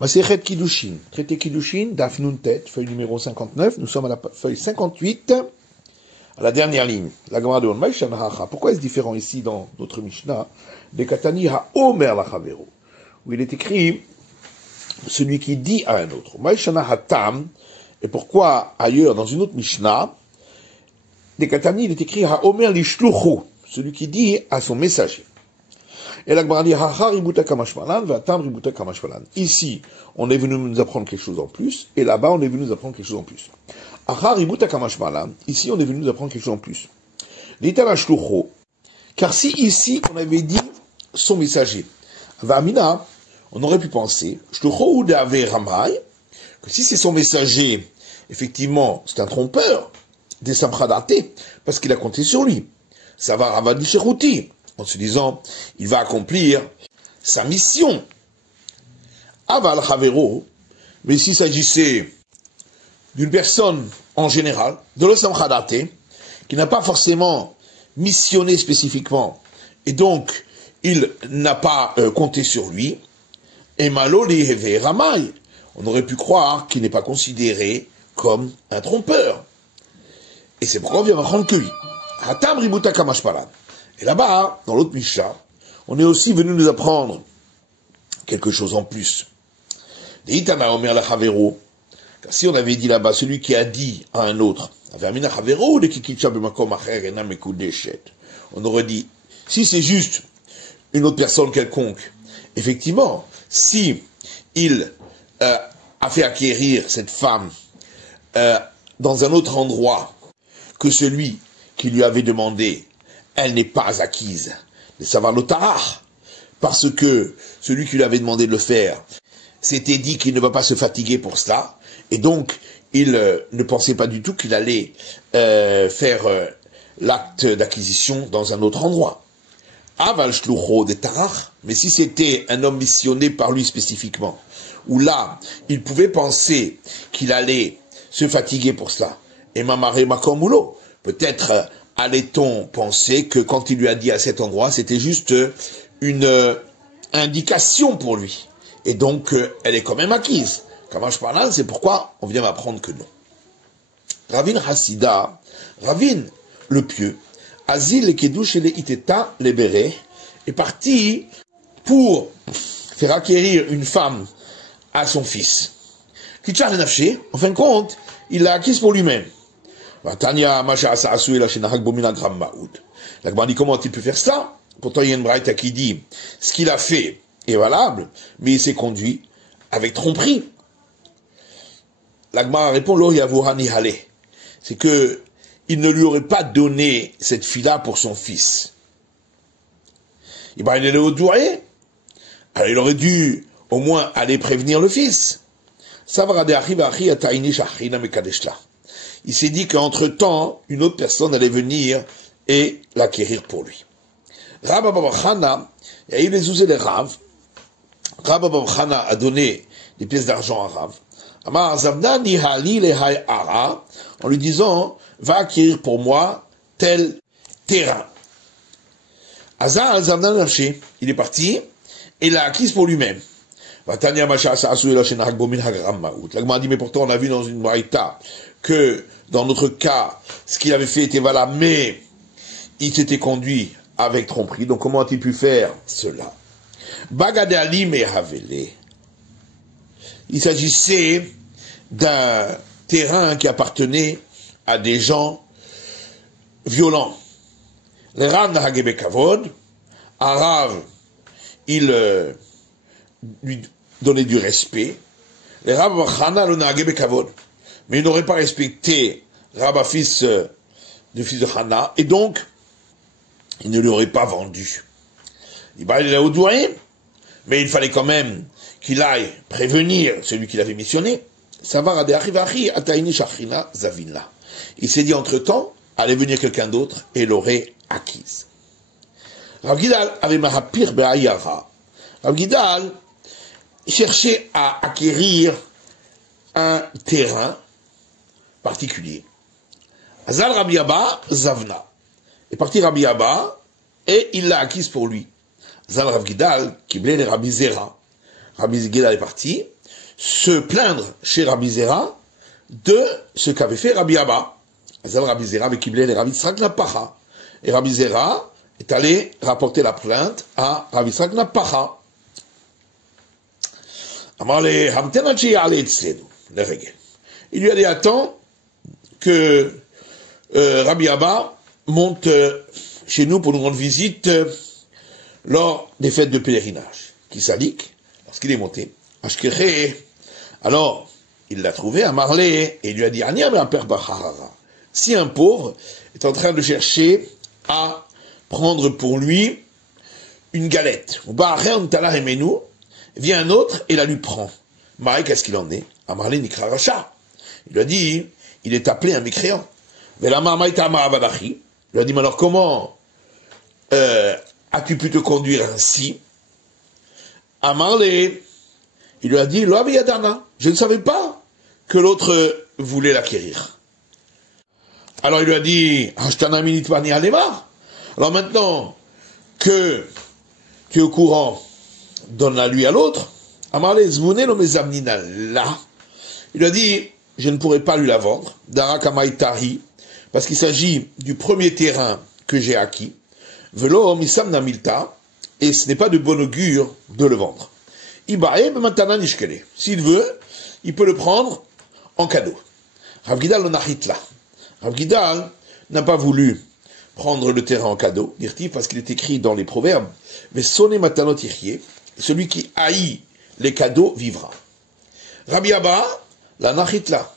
Masechet Kiddushin, traité Kiddushin, Daf Nun Tet, feuille numéro 59, nous sommes à la feuille 58, à la dernière ligne. La Gemara demande, pourquoi est-ce différent ici dans notre Mishnah, de Katani HaOmer Lachavero, où il est écrit, celui qui dit à un autre, Maïshana Hatam, et pourquoi ailleurs, dans une autre Mishnah, de Katani, il est écrit HaOmer Lishluchu, celui qui dit à son messager. Et la Gemara dit, ici, on est venu nous apprendre quelque chose en plus, et là-bas, on est venu nous apprendre quelque chose en plus. Ici, on est venu nous apprendre quelque chose en plus. Car si ici, on avait dit son messager, on aurait pu penser, que si c'est son messager, effectivement, c'est un trompeur, des samchadaté, parce qu'il a compté sur lui. Ça va ravadi sheruti, en se disant, il va accomplir sa mission. Aval Chavero, mais s'il s'agissait d'une personne en général, de l'Osamchadate, qui n'a pas forcément missionné spécifiquement, et donc il n'a pas compté sur lui, et Malo Leheve Ramay, on aurait pu croire qu'il n'est pas considéré comme un trompeur. Et c'est pourquoi on vient m'apprendre que lui. Hatam Ributa Kamashpalan. Et là-bas, dans l'autre Mishnah, on est aussi venu nous apprendre quelque chose en plus. Car si on avait dit là-bas, celui qui a dit à un autre, on aurait dit, si c'est juste une autre personne quelconque, effectivement, si il a fait acquérir cette femme dans un autre endroit que celui qui lui avait demandé, elle n'est pas acquise. Mais ça va l'otarach, parce que celui qui lui avait demandé de le faire s'était dit qu'il ne va pas se fatiguer pour cela, et donc il ne pensait pas du tout qu'il allait faire l'acte d'acquisition dans un autre endroit. Aval shlucho de tarach, mais si c'était un homme missionné par lui spécifiquement, où là, il pouvait penser qu'il allait se fatiguer pour cela, et mamare makomulo, peut-être allait-on penser que quand il lui a dit à cet endroit, c'était juste une indication pour lui. Et donc, elle est quand même acquise. Kamash Parlan, c'est pourquoi on vient m'apprendre que non. Ravin Hassida, Ravin le pieux, Azil le Kedush et le Iteta le Béré, est parti pour faire acquérir une femme à son fils. Kitchar le Nafché, en fin de compte, il l'a acquise pour lui-même. La Gemara dit comment il peut faire ça? Pourtant il y a une braïta qui dit ce qu'il a fait est valable, mais il s'est conduit avec tromperie. La Gemara répond lo yavurani hale, c'est que il ne lui aurait pas donné cette fille-là pour son fils. Il est au doué, alors il aurait dû au moins aller prévenir le fils. Il s'est dit qu'entre-temps, une autre personne allait venir et l'acquérir pour lui. Rabba Baba Chana, il a usé les Rav. Rabba Baba Chana a donné des pièces d'argent à Rav. Amar Zamdani Hali le Hay Ara, en lui disant, va acquérir pour moi tel terrain. Azar al-Zamdan Nafshi, il est parti et l'a acquise pour lui-même. La Gemara dit, mais pourtant on a vu dans une braïta que dans notre cas, ce qu'il avait fait était valable, mais il s'était conduit avec tromperie. Donc comment a-t-il pu faire cela? Bagade Ali me Havele. Il s'agissait d'un terrain qui appartenait à des gens violents. Les Rav Nahagebe Kavod, un Rav, il lui donnait du respect. Les Rav Chana le Nahagebe Kavod. Mais il n'aurait pas respecté Rabba, fils du fils de Hana, et donc, il ne lui aurait pas vendu. Il est au douane, mais il fallait quand même qu'il aille prévenir celui qui l'avait missionné. Il s'est dit entre-temps, allait venir quelqu'un d'autre et l'aurait acquise. Rav Gidal avait mahapir be'ayara. Rav Gidal cherchait à acquérir un terrain particulier. Azal Rabbi Abba Zavna. Est parti Rabbi Abba et il l'a acquise pour lui. Zal Rav Gidal, qui blé les Rabbi Zera. Rabbi Gidal est parti se plaindre chez Rabbi Zera de ce qu'avait fait Rabbi Abba. Rabbi Zera avec Kiblé et Rabbi Yitzhak Napacha. Et Rabbi Zera est allé rapporter la plainte à Rabbi Yitzhak Napacha. Il lui a dit, attends que Rabbi Abba monte chez nous pour nous rendre visite lors des fêtes de pèlerinage. Qui salik, lorsqu'il est monté, alors il l'a trouvé à Marley et il lui a dit, si un pauvre est en train de chercher à prendre pour lui une galette, vient un autre et la lui prend. Maré, qu'est-ce qu'il en est? Amarlé Nikra Racha. Il lui a dit, il est appelé un mécréant. Mais la marmaïta Maravadachi. Il lui a dit, mais alors comment as-tu pu te conduire ainsi? Amarlé, il lui a dit, Loaviyadana, je ne savais pas que l'autre voulait l'acquérir. Alors il lui a dit, Ashtana Minitwani Alemar. Alors maintenant que tu es au courant, donne-la lui à l'autre. Amarlé Zvouné lo mezamnina là. Il lui a dit, je ne pourrai pas lui la vendre. Darakamaitari, parce qu'il s'agit du premier terrain que j'ai acquis. Velo misam namilta, et ce n'est pas de bon augure de le vendre. Ibae b'matana nishkele. S'il veut, il peut le prendre en cadeau. Rav Gidal lo nachitla. Rav Gidal n'a pas voulu prendre le terrain en cadeau, dire-t-il, parce qu'il est écrit dans les proverbes, mais sonne matanot ichye, celui qui haït les cadeaux vivra. Rabbi Abba, la nachitla.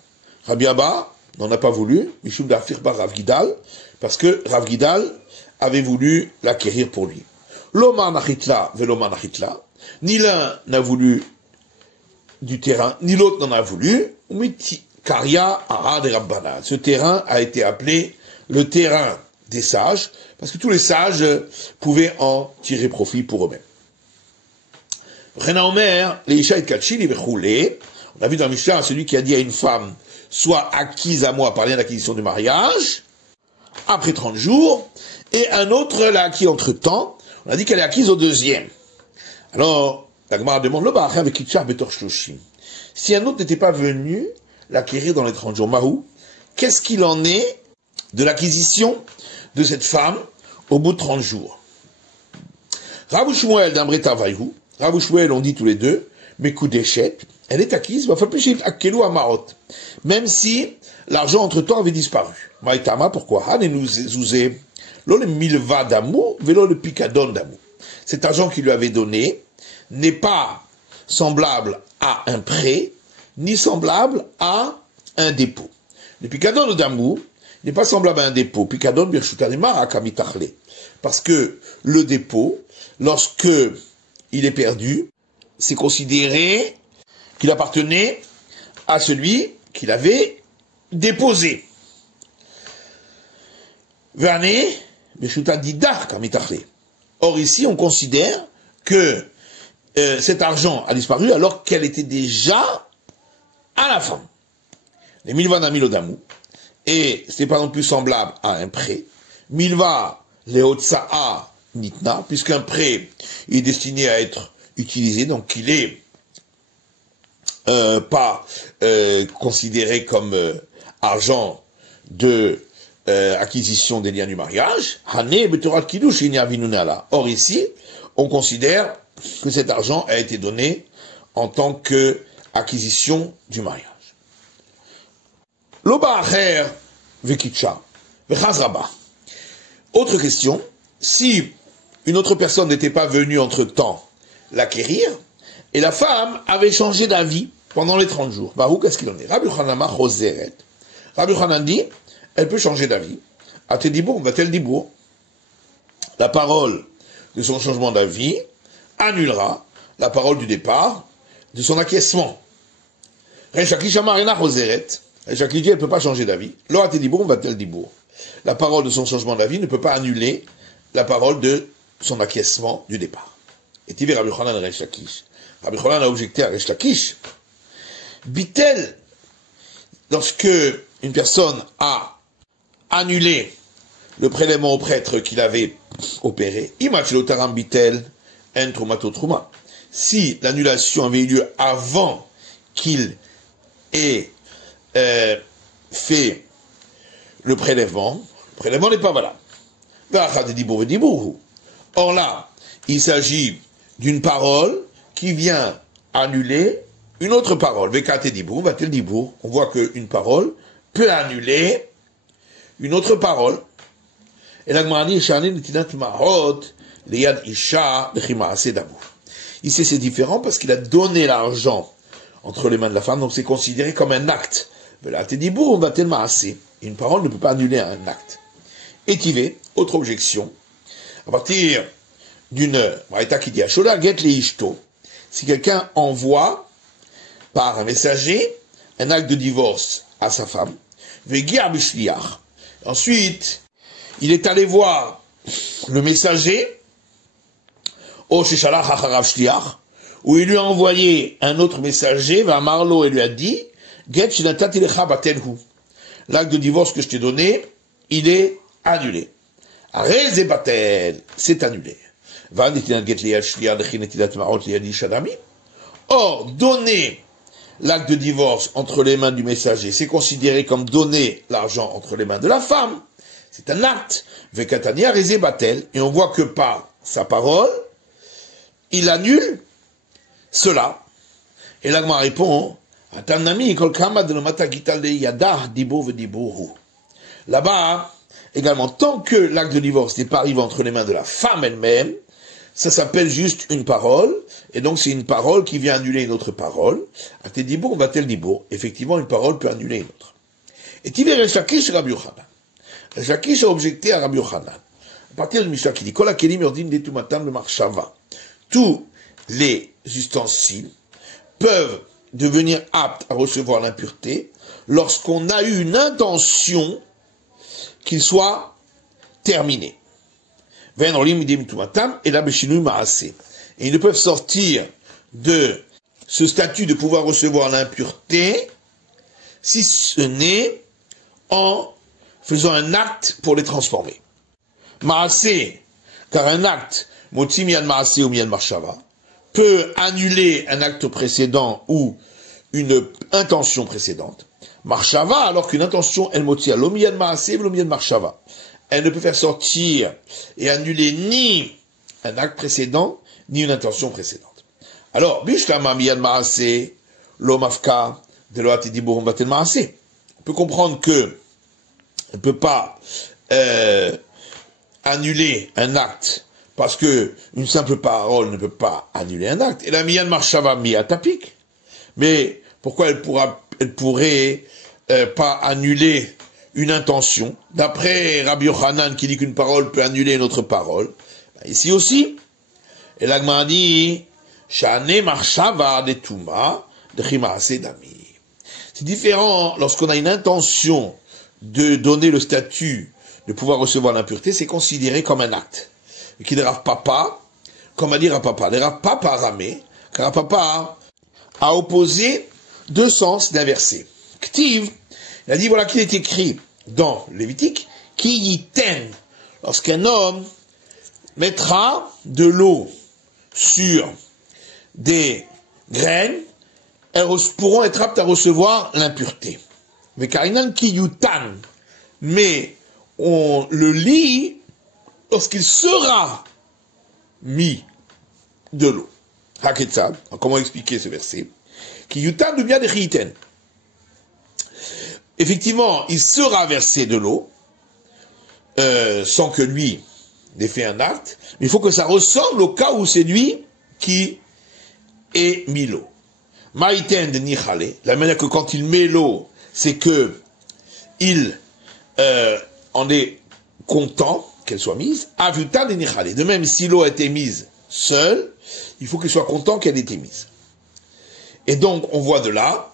Rabbi Abba n'en a pas voulu, Mishum d'Afirba Rav Gidal, parce que Rav Gidal avait voulu l'acquérir pour lui. L'Omar nachitla, velomar nachitla, ni l'un n'a voulu du terrain, ni l'autre n'en a voulu, Karia Arad et Rabbana. Ce terrain a été appelé le terrain des sages, parce que tous les sages pouvaient en tirer profit pour eux-mêmes. On a vu dans le Mishnah, celui qui a dit à une femme, soit acquise à moi par lien d'acquisition du mariage, après 30 jours, et un autre l'a acquis entre temps, on a dit qu'elle est acquise au deuxième. Alors, la Gemara demande, si un autre n'était pas venu l'acquérir dans les 30 jours, Mahou, qu'est-ce qu'il en est de l'acquisition de cette femme au bout de 30 jours? Rav Shmuel d'Amreta Vaïhou, Rav Shmuel, on dit tous les deux, mais coup d'échec, elle est acquise, même si l'argent entre-temps avait disparu. Maïtama, pourquoi? Cet argent qu'il lui avait donné n'est pas semblable à un prêt, ni semblable à un dépôt. Le picadon d'amour n'est pas semblable à un dépôt. Picadon birshutalimar akamitachle. Parce que le dépôt, lorsque il est perdu, c'est considéré qu'il appartenait à celui qui l'avait déposé. Vane birshutadidar akamitachle. Or ici, on considère que cet argent a disparu alors qu'elle était déjà à la fin. Les milva namilo damou. Et ce n'est pas non plus semblable à un prêt. Milva leotsa'a nitna, puisqu'un prêt est destiné à être utilisé, donc il est pas considéré comme argent de acquisition des liens du mariage. Or ici, on considère que cet argent a été donné en tant que acquisition du mariage. L'obaacher vekitcha vechazraba. Autre question, si une autre personne n'était pas venue entre-temps l'acquérir, et la femme avait changé d'avis pendant les 30 jours, bah où qu'est-ce qu'il en est? Rabbi Chanama choseret. Rabbi Chanan dit, elle peut changer d'avis. Atedibour, va-t-elle dibour? La parole de son changement d'avis annulera la parole du départ de son acquiescement. Rechaki Shama Rena choseret. Rechaki dit, elle ne peut pas changer d'avis. Lo atedibour, va-t-elle dibour? La parole de son changement d'avis ne peut pas annuler la parole de son acquiescement du départ. Et tu veux Rabbi Chanan Resh Lakish. Rabbi Chanan a objecté à Resh Lakish. Bitel, lorsque une personne a annulé le prélèvement au prêtre qu'il avait opéré, Imachlotaram Bitel, en Trumato Truma. Si l'annulation avait eu lieu avant qu'il ait fait le prélèvement n'est pas valable. Or là, il s'agit d'une parole qui vient annuler une autre parole. On voit qu'une parole peut annuler une autre parole. Et la Gemara dit, ici c'est différent parce qu'il a donné l'argent entre les mains de la femme, donc c'est considéré comme un acte. Une parole ne peut pas annuler un acte. Étivé, autre objection, à partir d'une braïta qui dit si quelqu'un envoie par un messager un acte de divorce à sa femme, ensuite il est allé voir le messager, où il lui a envoyé un autre messager, vers Marlo, et lui a dit, l'acte de divorce que je t'ai donné, il est annulé. C'est annulé. Or, donner l'acte de divorce entre les mains du messager, c'est considéré comme donner l'argent entre les mains de la femme. C'est un acte. Et on voit que par sa parole, il annule cela. Et l'agma répond, là-bas, également, tant que l'acte de divorce n'est pas arrivé entre les mains de la femme elle-même, ça s'appelle juste une parole, et donc c'est une parole qui vient annuler une autre parole. Effectivement, une parole peut annuler une autre. Et Tiber Resh Lakish Rabbi Yochanan. Resh Lakish a objecté à Rabbi Yochanan. À partir du Mishnah qui dit, Kol hakelim yordim letumatam lemarshava. Tous les ustensiles peuvent devenir aptes à recevoir l'impureté lorsqu'on a eu une intention qu'il soit terminé. Et ils ne peuvent sortir de ce statut de pouvoir recevoir l'impureté si ce n'est en faisant un acte pour les transformer. Maasé, car un acte, motzi miyan maasé ou miyan marshava, peut annuler un acte précédent ou une intention précédente. Marshava, alors qu'une intention, elle motzi à l'omiyan maasé ou l'omiyan marshava. Elle ne peut faire sortir et annuler ni un acte précédent, ni une intention précédente. Alors, bishlama miyan maasé, lo mafka, de lo atidiburum batel maasé. On peut comprendre que on ne peut pas annuler un acte parce que une simple parole ne peut pas annuler un acte. Et la miyan marshava miyatapik. Mais pourquoi elle pourrait pas annuler une intention? D'après Rabbi Yochanan qui dit qu'une parole peut annuler une autre parole, ici aussi, et l'agma dit shane marshava de tuma de chimaase dami. C'est différent lorsqu'on a une intention de donner le statut de pouvoir recevoir l'impureté, c'est considéré comme un acte. Et qui de Rav Papa, comme a dit Rav Papa, le Rav Papa ramé, car Rav Papa a opposé deux sens d'un verset. Ktiv, il a dit voilà qu'il est écrit dans Lévitique, qui yiten, lorsqu'un homme mettra de l'eau sur des graines, elles pourront être aptes à recevoir l'impureté. Mais karinan ki yutan, mais on le lit lorsqu'il sera mis de l'eau. Haketzad, comment expliquer ce verset? Ki yutan du bien de chiyiten. Effectivement, il sera versé de l'eau, sans que lui n'ait fait un acte, mais il faut que ça ressemble au cas où c'est lui qui est mis l'eau. Maïten de nichale, la manière que quand il met l'eau, c'est que il en est content qu'elle soit mise. Avuta de nichale. De même, si l'eau a été mise seule, il faut qu'il soit content qu'elle ait été mise. Et donc, on voit de là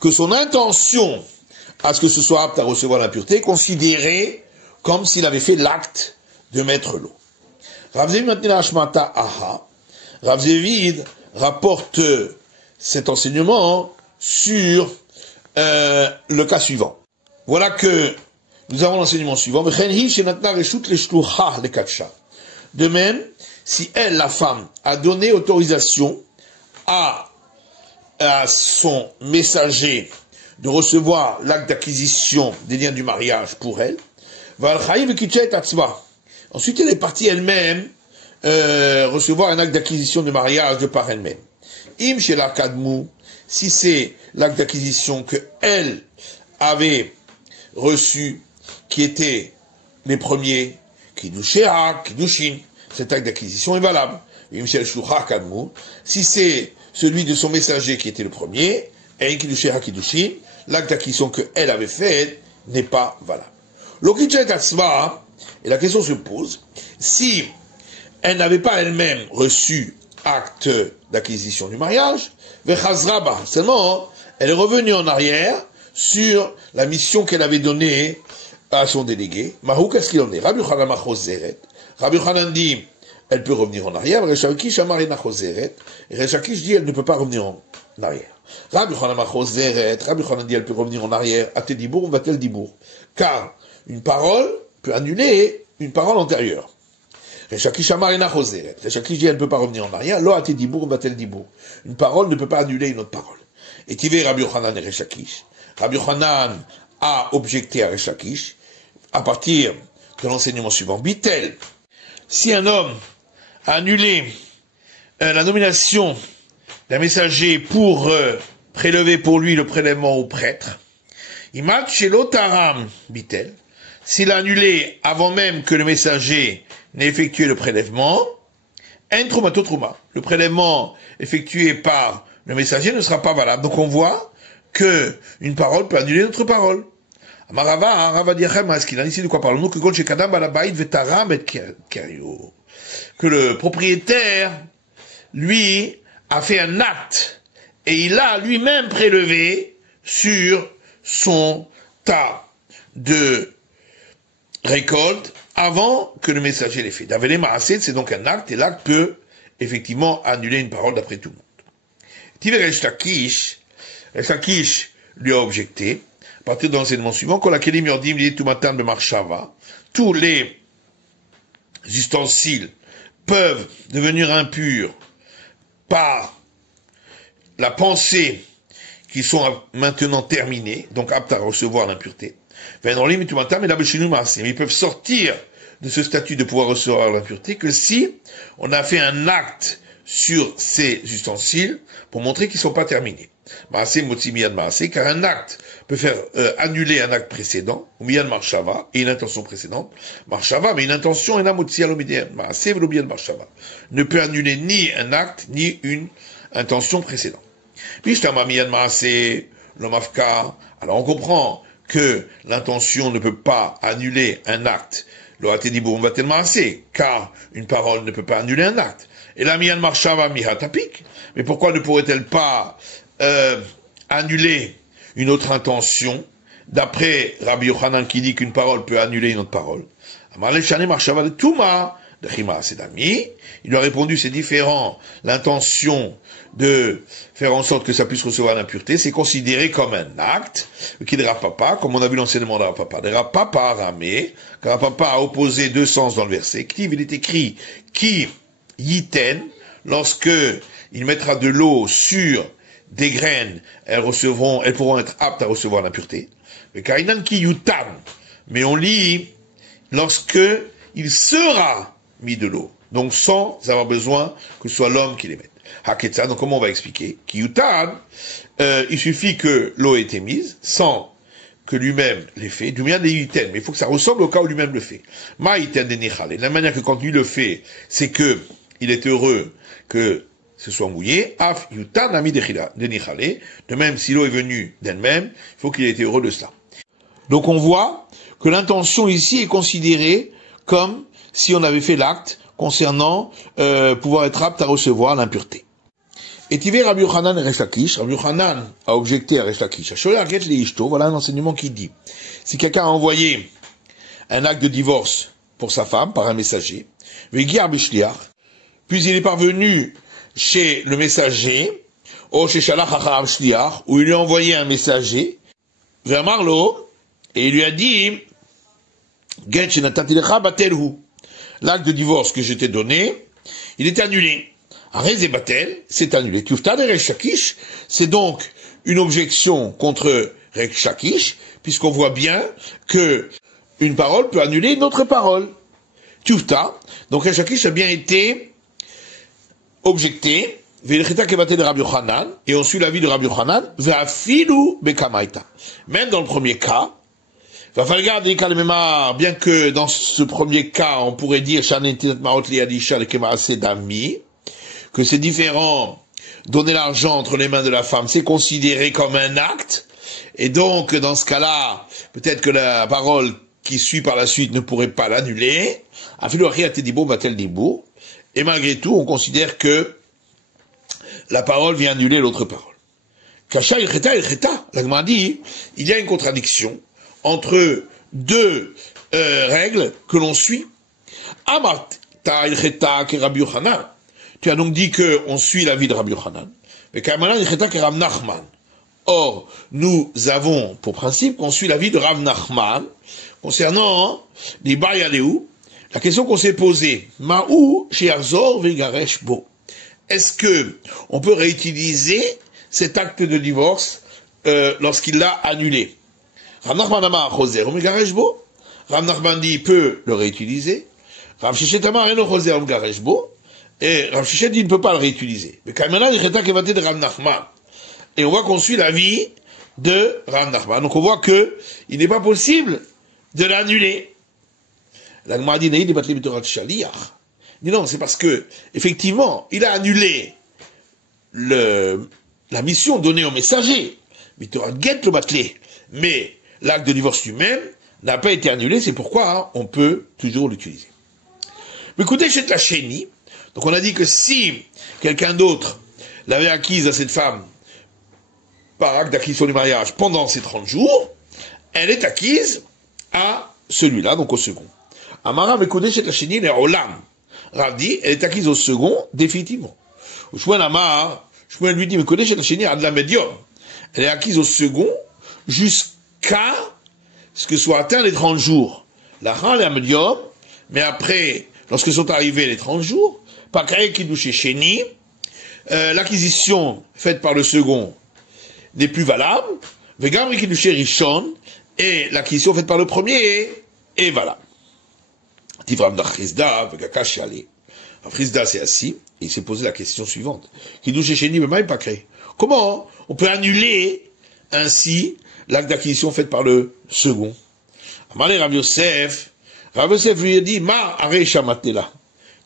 que son intention à ce que ce soit apte à recevoir l'impureté est considérée comme s'il avait fait l'acte de mettre l'eau. Rav Zevid maintenant Hashmata Aha. Rav Zevid rapporte cet enseignement sur le cas suivant. Voilà que nous avons l'enseignement suivant. De même, si elle, la femme, a donné autorisation à à son messager de recevoir l'acte d'acquisition des liens du mariage pour elle. Ensuite, elle est partie elle-même recevoir un acte d'acquisition de mariage de par elle-même. Im chez la Kadmou, si c'est l'acte d'acquisition que elle avait reçu, qui était les premiers, Kiddushéa, Kiddushin, cet acte d'acquisition est valable. Im chez Shoucha Kadmou, si c'est celui de son messager qui était le premier, et Kiddushéa, Kiddushin, l'acte d'acquisition que elle avait fait n'est pas valable. L'Okichet Atzva, et la question se pose, si elle n'avait pas elle-même reçu acte d'acquisition du mariage, Vechazraba, seulement elle est revenue en arrière sur la mission qu'elle avait donnée à son délégué. Mahou, qu'est-ce qu'il en est? Rabbi Yochanan Machozeret. Rabbi Yochanan dit, elle peut revenir en arrière. Resh Lakish Amarina Chozeret. Et Resh Lakish dit, elle ne peut pas revenir en arrière. Rabbi Yochanan Machozeret. Rabbi Yochanan dit, elle peut revenir en arrière. Atel Dibour, va-t-elle Dibour? Car une parole peut annuler une parole antérieure. Resh Lakish Amarina Chozeret. Resh Lakish dit, elle ne peut pas revenir en arrière. Lo Atel Dibour, va-t-elle Dibour? Une parole ne peut pas annuler une autre parole. Et Tivé Rabbi Yochanan et Resh Lakish. Rabbi Yochanan a objecté à Resh Lakish à partir de l'enseignement suivant. Bitel, si un homme a annulé la nomination d'un messager pour prélever pour lui le prélèvement au prêtre, Imat chez l'Otaram, Bitel, s'il a annulé avant même que le messager n'ait effectué le prélèvement, En Troumato Trouma, le prélèvement effectué par le messager ne sera pas valable. Donc on voit que une parole peut annuler une autre parole. Amarava, Rava Diachem, Askilan, ici de quoi parlons-nous? Que Gol Shekadam Balabaïd Vetaram et Kerio. Que le propriétaire, lui, a fait un acte, et il a lui-même prélevé sur son tas de récolte avant que le messager l'ait fait. D'aveler Maaset, c'est donc un acte, et l'acte peut effectivement annuler une parole d'après tout le monde. Tiver Resh Lakish lui a objecté, à partir de l'enseignement suivant, tous les ustensiles peuvent devenir impurs par la pensée qui sont maintenant terminés, donc aptes à recevoir l'impureté. Mais ils peuvent sortir de ce statut de pouvoir recevoir l'impureté que si on a fait un acte sur ces ustensiles pour montrer qu'ils ne sont pas terminés. Car un acte peut faire annuler un acte précédent, ou miyan marshava, et une intention précédente. Marshava, mais une intention, ne peut annuler ni un acte, ni une intention précédente. Alors on comprend que l'intention ne peut pas annuler un acte, car une parole ne peut pas annuler un acte. Et la miyan marshava mihatapik, mais pourquoi ne pourrait-elle pas annuler une autre intention, d'après Rabbi Yochanan qui dit qu'une parole peut annuler une autre parole? Il lui a répondu, c'est différent. L'intention de faire en sorte que ça puisse recevoir l'impureté, c'est considéré comme un acte qui ne rappe pas, comme on a vu l'enseignement de Rapapa. De Rapapa ramé, car Rapapa a opposé deux sens dans le verset. Il est écrit qui yiten, lorsque il mettra de l'eau sur des graines, elles pourront être aptes à recevoir l'impureté. Mais kainan ki yutan, mais on lit lorsque il sera mis de l'eau, donc sans avoir besoin que ce soit l'homme qui les mette. Haketsa, donc comment on va expliquer? Ki yutan, il suffit que l'eau ait été mise, sans que lui-même l'ait fait, du bien des yiten, mais il faut que ça ressemble au cas où lui-même le fait. Ma yiten de nichale, la manière que quand lui le fait, c'est que il est heureux que se soit mouillé, af yutan ami de nichale, de même si l'eau est venue d'elle-même, il faut qu'il ait été heureux de cela. Donc on voit que l'intention ici est considérée comme si on avait fait l'acte concernant pouvoir être apte à recevoir l'impureté. Et Tivé Rabbi Yochanan et Resh Lakish, Rabbi Yochanan a objecté à Resh Lakish. Voilà un enseignement qui dit, si quelqu'un a envoyé un acte de divorce pour sa femme par un messager, puis il est parvenu chez le messager, où il lui a envoyé un messager, vers Marlo, et il lui a dit, l'acte de divorce que je t'ai donné, il est annulé. Arrêt Batel, c'est annulé. Tufta de Resh Lakish, c'est donc une objection contre Resh Lakish, puisqu'on voit bien que une parole peut annuler une autre parole. Tufta, donc Resh Lakish a bien été objecté, et on suit l'avis de Rabbi Yochanan, même dans le premier cas, va falloir garder bien que dans ce premier cas, on pourrait dire que c'est différent, donner l'argent entre les mains de la femme, c'est considéré comme un acte, et donc dans ce cas-là, peut-être que la parole qui suit par la suite ne pourrait pas l'annuler, et malgré tout, on considère que la parole vient annuler l'autre parole. Kasha ilcheta ilcheta, la Gemara dit, il y a une contradiction entre deux règles que l'on suit. Amarta ilcheta ke Rabbi Yochanan. Tu as donc dit qu'on suit l'avis de Rabbi Yochanan. Mais Kamala ilcheta ke Rav Nachman. Or, nous avons pour principe qu'on suit l'avis de Rav Nachman concernant les Bayadéou. La question qu'on s'est posée, Ma'ou she'arzor ve'garesh bo. Est-ce que on peut réutiliser cet acte de divorce lorsqu'il l'a annulé? Rav Nachman amar choser u'megaresh bo. Rav Nachman dit il peut le réutiliser. Rav Sheshet amar eno choser u'megaresh bo. Et Rav Sheshet dit il ne peut pas le réutiliser. Mais Kaimana yicheta kevate de Rav Nachman. Et on voit qu'on suit l'avis de Rav Nachman. Donc on voit que il n'est pas possible de l'annuler. La Gemara dit naïd batli b'torat shaliach. Non, c'est parce que, effectivement, il a annulé la mission donnée au messager. Mais l'acte de divorce lui-même n'a pas été annulé, c'est pourquoi on peut toujours l'utiliser. Mais écoutez, chez la chénie, donc on a dit que si quelqu'un d'autre l'avait acquise à cette femme par acte d'acquisition du mariage pendant ces 30 jours, elle est acquise à celui-là, donc au second. Amara Mekoudé chez la chénie, les Olam. Rav dit, elle est acquise au second, définitivement. Shmuel Amar, Shmuel lui dit, mais connais la chénie à de la médium. Elle est acquise au second, jusqu'à ce que soient atteints les 30 jours. La ran, la médium, mais après, lorsque sont arrivés les 30 jours, pas créé qui douche chénie, l'acquisition faite par le second n'est plus valable, Vegamri qui douche Rishon, et l'acquisition faite par le premier est valable. Frisda s'est assis et il s'est posé la question suivante. Comment on peut annuler ainsi l'acte d'acquisition fait par le second? Rav Yosef lui a dit,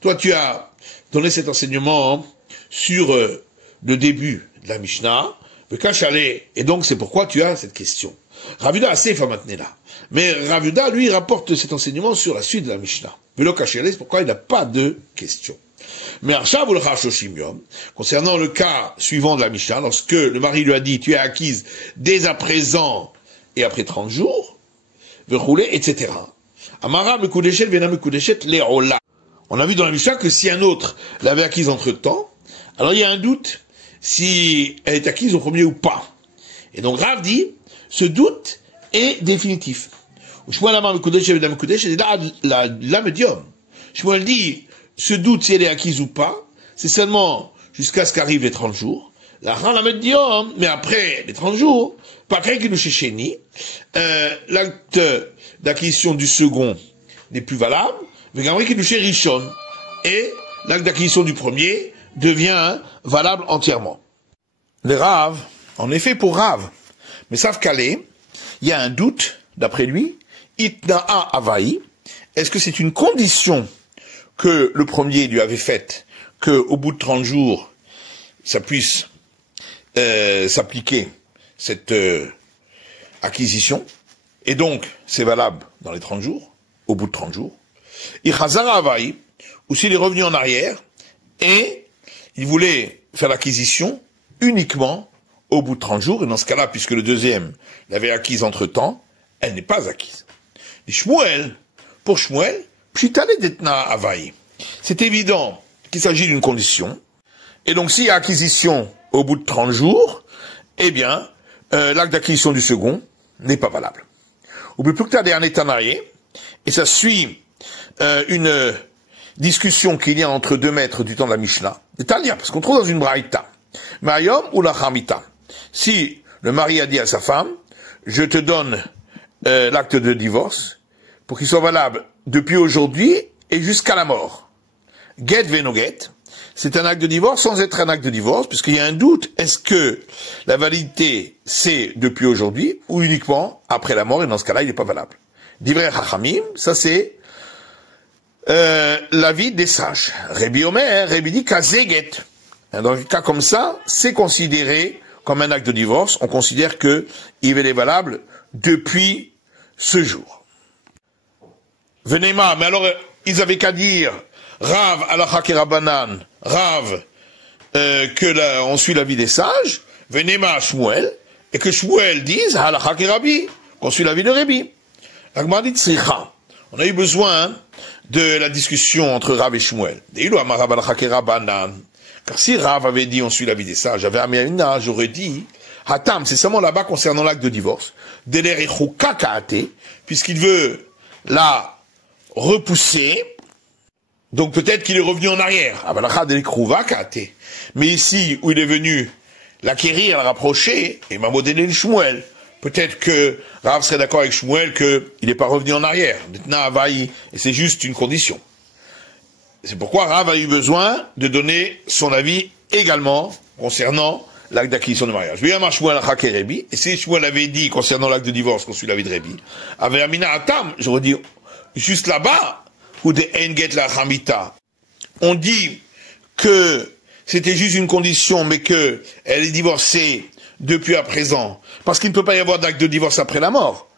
toi tu as donné cet enseignement sur le début de la Mishnah, et donc c'est pourquoi tu as cette question. Rav Yuda assez maintenant là. Mais Rav Yuda, lui, rapporte cet enseignement sur la suite de la Mishnah. C'est pourquoi il n'a pas de question. Mais concernant le cas suivant de la Mishnah, lorsque le mari lui a dit, tu es acquise dès à présent et après 30 jours, etc. Amara mekudeshet vena mekudeshet le'ola. On a vu dans la Mishnah que si un autre l'avait acquise entre temps, alors il y a un doute si elle est acquise au premier ou pas. Et donc Rav dit, ce doute est définitif. Shmuel dit, ce doute si elle est acquise ou pas, c'est seulement jusqu'à ce qu'arrivent les 30 jours. La médium, mais après les 30 jours, pas qu'il nous chéchéni, l'acte d'acquisition du second n'est plus valable, mais qu'il nous richon, et l'acte d'acquisition du premier devient valable entièrement. Les Rav, en effet pour Rav, mais savent qu'aller, il y a un doute, d'après lui, Itna'a Avaï, est-ce que c'est une condition que le premier lui avait faite, qu'au bout de 30 jours, ça puisse s'appliquer cette acquisition, et donc c'est valable dans les 30 jours, au bout de 30 jours, Ichazara Avaï, ou s'il est revenu en arrière, et il voulait faire l'acquisition uniquement au bout de 30 jours, et dans ce cas-là, puisque le deuxième l'avait acquise entre-temps, elle n'est pas acquise. Pour Shmuel, Pshitale Detna Avaï. C'est évident qu'il s'agit d'une condition, et donc s'il y a acquisition au bout de 30 jours, eh bien, l'acte d'acquisition du second n'est pas valable. Ou plus que t'as un état marié, et ça suit une discussion qu'il y a entre deux maîtres du temps de la Mishnah, c'est-à-dire, parce qu'on trouve dans une braïta, Mayom ou la Hamita. Si le mari a dit à sa femme, je te donne l'acte de divorce, pour qu'il soit valable depuis aujourd'hui et jusqu'à la mort. Get venoget, c'est un acte de divorce sans être un acte de divorce, puisqu'il y a un doute, est-ce que la validité c'est depuis aujourd'hui ou uniquement après la mort, et dans ce cas-là il n'est pas valable. Divrei Chachamim, ça c'est l'avis des sages. Rabbi Omer, Rabbi dit kazeget. Dans un cas comme ça, c'est considéré comme un acte de divorce, on considère que il est valable depuis ce jour. Venema, mais alors ils avaient qu'à dire Rav alacha kerabanan, Rav on suit l'avis des sages, Venema Shmuel, et que Shmuel dise alacha kerabi, qu'on suit l'avis de Rabbi. La Gemara dit tzricha. On a eu besoin de la discussion entre Rav et Shmuel. Car si Rav avait dit on suit l'avis des sages, j'avais Amina, j'aurais dit Hatam, c'est seulement là-bas concernant l'acte de divorce. Puisqu'il veut la repousser, donc peut-être qu'il est revenu en arrière. Mais ici, où il est venu l'acquérir, la rapprocher, et m'a modélé le Shmuel. Peut-être que Rav serait d'accord avec Shmuel qu'il n'est pas revenu en arrière. Et c'est juste une condition. C'est pourquoi Rav a eu besoin de donner son avis également concernant l'acte d'acquisition de mariage. Et si Shmuel avait dit concernant l'acte de divorce qu'on suit l'avis de Rabbi, avec Amina Atam, j'aurais dit juste là-bas, ou de Enget la Hamita, on dit que c'était juste une condition, mais que elle est divorcée depuis à présent, parce qu'il ne peut pas y avoir d'acte de divorce après la mort.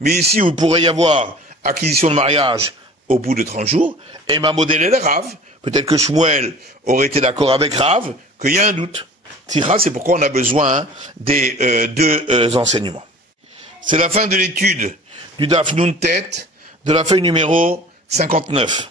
Mais ici, où il pourrait y avoir acquisition de mariage au bout de 30 jours, et ma modèle est Rav, peut-être que Shmuel aurait été d'accord avec Rav, qu'il y a un doute. C'est pourquoi on a besoin des deux enseignements. C'est la fin de l'étude du Daf Nun Tet, de la feuille numéro 59.